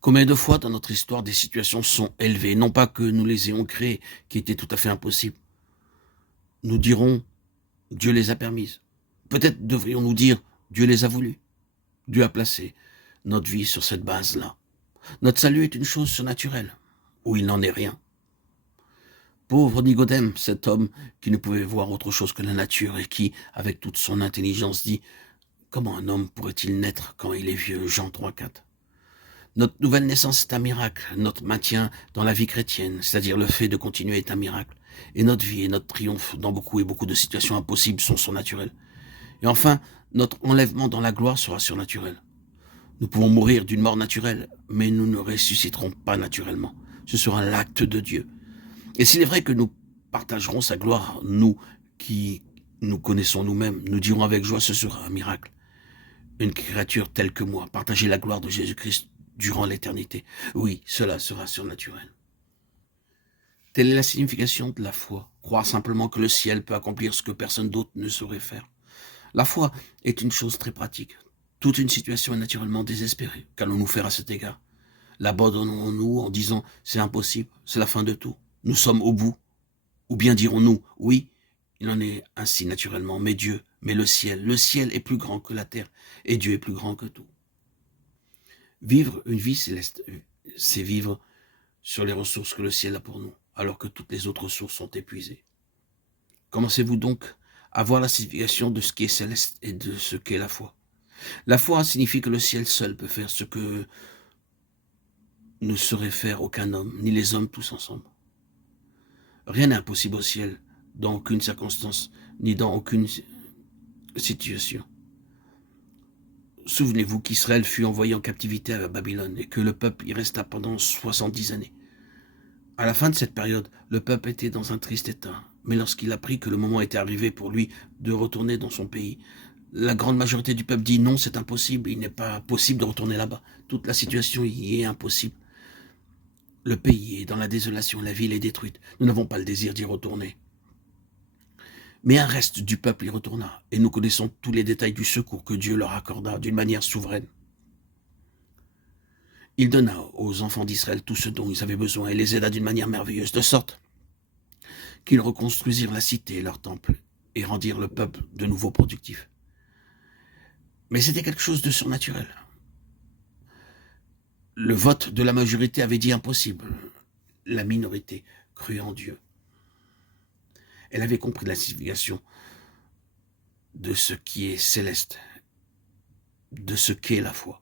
Combien de fois dans notre histoire des situations sont élevées, non pas que nous les ayons créées, qui étaient tout à fait impossibles. Nous dirons, Dieu les a permises. Peut-être devrions-nous dire, Dieu les a voulues. Dieu a placé notre vie sur cette base-là. Notre salut est une chose surnaturelle, ou il n'en est rien. Pauvre Nicodème, cet homme qui ne pouvait voir autre chose que la nature et qui, avec toute son intelligence, dit « Comment un homme pourrait-il naître quand il est vieux ?» Jean 3,4. Notre nouvelle naissance est un miracle. Notre maintien dans la vie chrétienne, c'est-à-dire le fait de continuer, est un miracle. Et notre vie et notre triomphe dans beaucoup et beaucoup de situations impossibles sont surnaturels. Et enfin, notre enlèvement dans la gloire sera surnaturel. Nous pouvons mourir d'une mort naturelle, mais nous ne ressusciterons pas naturellement. Ce sera l'acte de Dieu. Et s'il est vrai que nous partagerons sa gloire, nous qui nous connaissons nous-mêmes, nous dirons avec joie, ce sera un miracle. Une créature telle que moi, partager la gloire de Jésus-Christ durant l'éternité. Oui, cela sera surnaturel. Telle est la signification de la foi. Croire simplement que le ciel peut accomplir ce que personne d'autre ne saurait faire. La foi est une chose très pratique. Toute une situation est naturellement désespérée. Qu'allons-nous faire à cet égard? L'abandonnons-nous en disant « c'est impossible, c'est la fin de tout, nous sommes au bout » Ou bien dirons-nous « oui, il en est ainsi naturellement, mais Dieu, mais le ciel est plus grand que la terre, et Dieu est plus grand que tout. » Vivre une vie céleste, c'est vivre sur les ressources que le ciel a pour nous, alors que toutes les autres ressources sont épuisées. Commencez-vous donc à voir la signification de ce qui est céleste et de ce qu'est la foi. La foi signifie que le ciel seul peut faire ce que ne saurait faire aucun homme, ni les hommes tous ensemble. Rien n'est impossible au ciel, dans aucune circonstance, ni dans aucune situation. Souvenez-vous qu'Israël fut envoyé en captivité à Babylone et que le peuple y resta pendant 70 années. À la fin de cette période, le peuple était dans un triste état, mais lorsqu'il apprit que le moment était arrivé pour lui de retourner dans son pays, la grande majorité du peuple dit non, c'est impossible, il n'est pas possible de retourner là-bas. Toute la situation y est impossible. Le pays est dans la désolation, la ville est détruite. Nous n'avons pas le désir d'y retourner. Mais un reste du peuple y retourna, et nous connaissons tous les détails du secours que Dieu leur accorda d'une manière souveraine. Il donna aux enfants d'Israël tout ce dont ils avaient besoin et les aida d'une manière merveilleuse, de sorte qu'ils reconstruisirent la cité et leur temple et rendirent le peuple de nouveau productif. Mais c'était quelque chose de surnaturel. Le vote de la majorité avait dit impossible. La minorité crut en Dieu. Elle avait compris la signification de ce qui est céleste, de ce qu'est la foi.